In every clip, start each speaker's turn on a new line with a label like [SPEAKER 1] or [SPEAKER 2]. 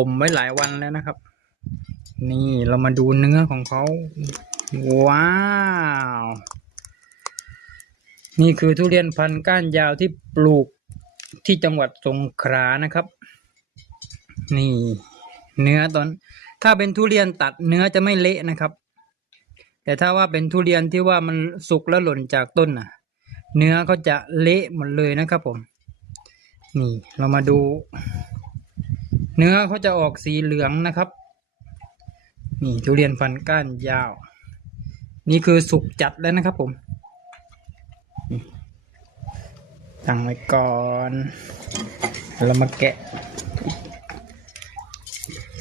[SPEAKER 1] ผมไว้หลายวันแล้วนะครับ นี่เรามาดูเนื้อของเขา ว้าว นี่คือทุเรียนพันธุ์ก้านยาวที่ปลูกที่จังหวัดสงขลานะครับ นี่ เนื้อตอน ถ้าเป็นทุเรียนตัดเนื้อจะไม่เละนะครับ แต่ถ้าว่าเป็นทุเรียนที่ว่ามันสุกแล้วหล่นจากต้นน่ะ เนื้อเขาจะเละหมดเลยนะครับผม นี่เรามาดู เนื้อเขาจะออกสีเหลืองนะครับ นี่ทุเรียนฟันก้านยาว นี่คือสุกจัดแล้วนะครับผมตั้งไว้ก่อนเรามาแกะ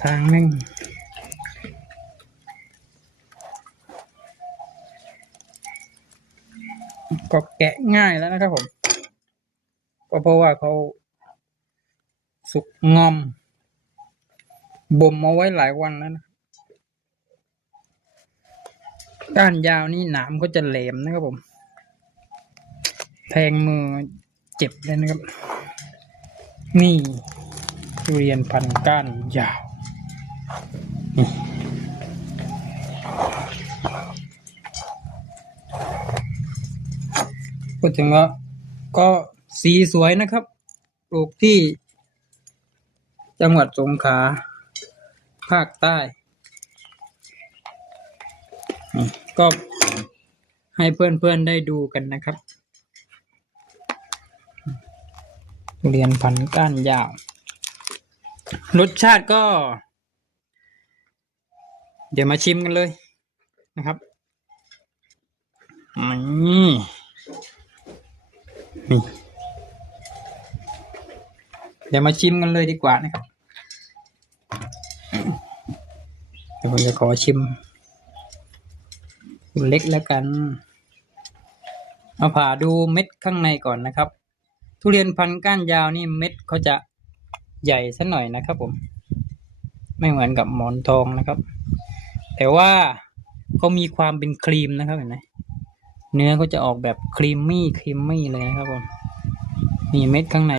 [SPEAKER 1] ทางหนึ่งก็แกะง่ายแล้วนะครับผม ก็เพราะว่าเขาสุกงอม บ่มเอาไว้หลายวันแล้วนะก้านยาวนี่หนามก็จะแหลมนะครับผม แทงมือเจ็บเลยนะครับ นี่ทุเรียนพันก้านยาวนี่พูดถึงว่าก็สีสวยนะครับ ปลูกที่จังหวัดสงขลา ภาคใต้ก็ให้เพื่อนๆได้ดูกันนะครับทุเรียนพันก้านยาว รสชาติก็ เดี๋ยวมาชิมกันเลยนะครับนี่นี่เดี๋ยวมาชิมกันเลยดีกว่านะครับ เดี๋ยวผมจะขอชิมเล็กแล้วกันเอาผ่าดูเม็ดข้างในก่อนนะครับ ทุเรียนพันก้านยาวนี่เม็ดเขาจะใหญ่สักหน่อยนะครับ ผม ไม่เหมือนกับหมอนทองนะครับ แต่ว่าเขามีความเป็นครีมนะครับเห็นไหมเนื้อเขาจะออกแบบครีมมี่ครีมมี่เลยนะครับผมมีเม็ดข้างใน